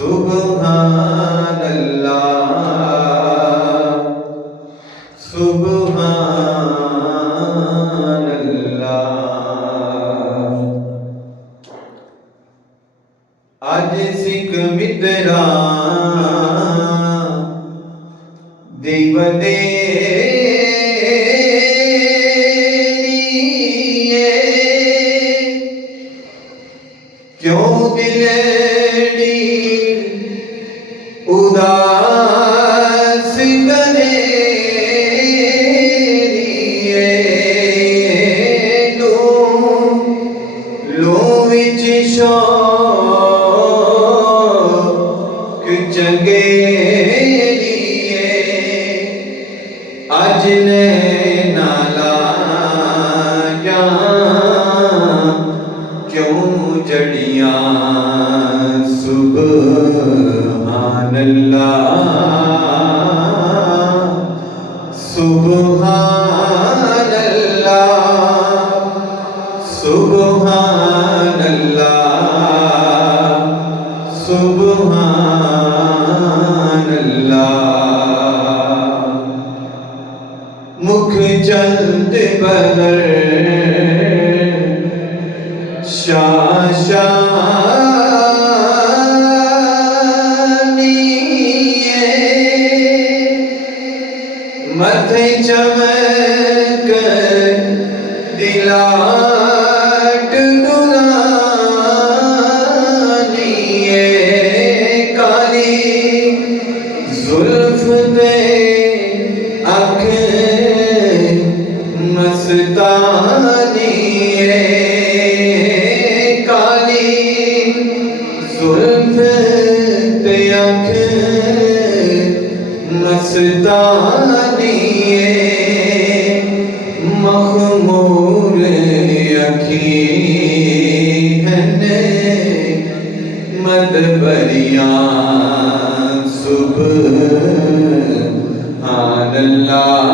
सुब्हान अल्लाह, सुब्हान अल्लाह। आज सिख मित्रा देवदे क्यों दिलड़ी उदास करे लो विच शौक जगे अज ने नाला क्यों जड़िया सुब्हान अल्लाह, सुब्हान अल्लाह, सुब्हान अल्लाह, सुब्हान अल्लाह। मुख चंद बदर मथे चमक दिलाट दुरानी काली जुल्फ ते अख मस्तानी काली जुल्फ ते अख मस्तानी मखमूर अखी मदबरिया सुब्हान अल्लाह,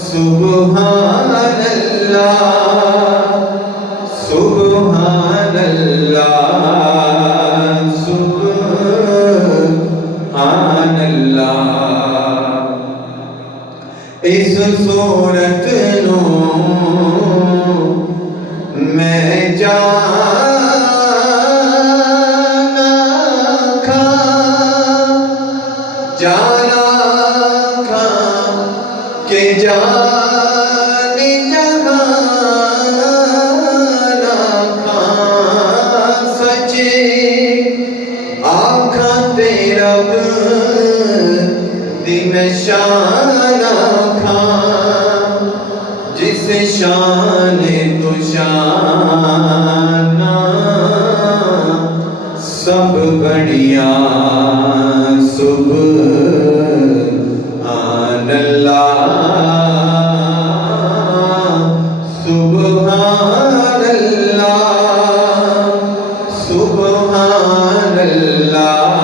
सुब्हान अल्लाह, सुब्हान अल्लाह, सुब्हान अल्लाह। इस सूरत नू मैं जाना खा के जाने जहाना खा सचे आखा तेरा दिन शाना खा जिस शान तु शाना सब बढ़िया सुब्हान अल्लाह, सुब्हान अल्लाह, सुब्हान अल्लाह,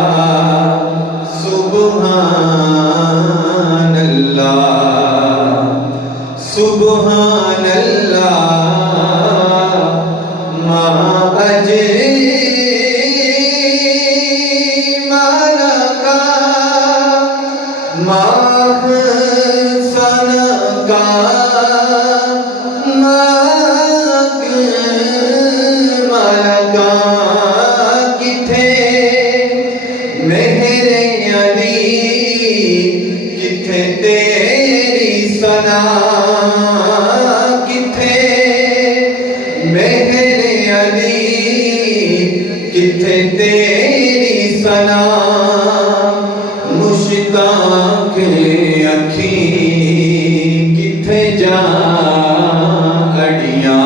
सुब्हान अल्लाह, सुब्हान अल्लाह। माँ अजे माला का माह सन का माग माला का किथे मेरे अली किथे तेरी सना किथे मेरे अली किथे तेरी सना मुश्ताक अखी किथे जा अड़िया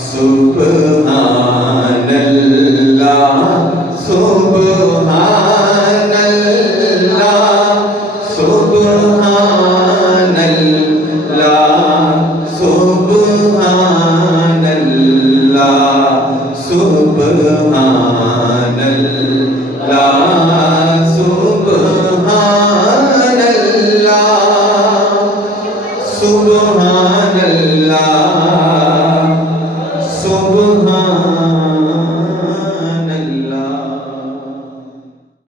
सुब्हान अल्लाह, सुब्हान अल्लाह, सुब्हान अल्लाह, सुब्हान अल्लाह, सुब्हान अल्लाह, सुब्हान अल्लाह, सुब्हान अल्लाह, सुब्हान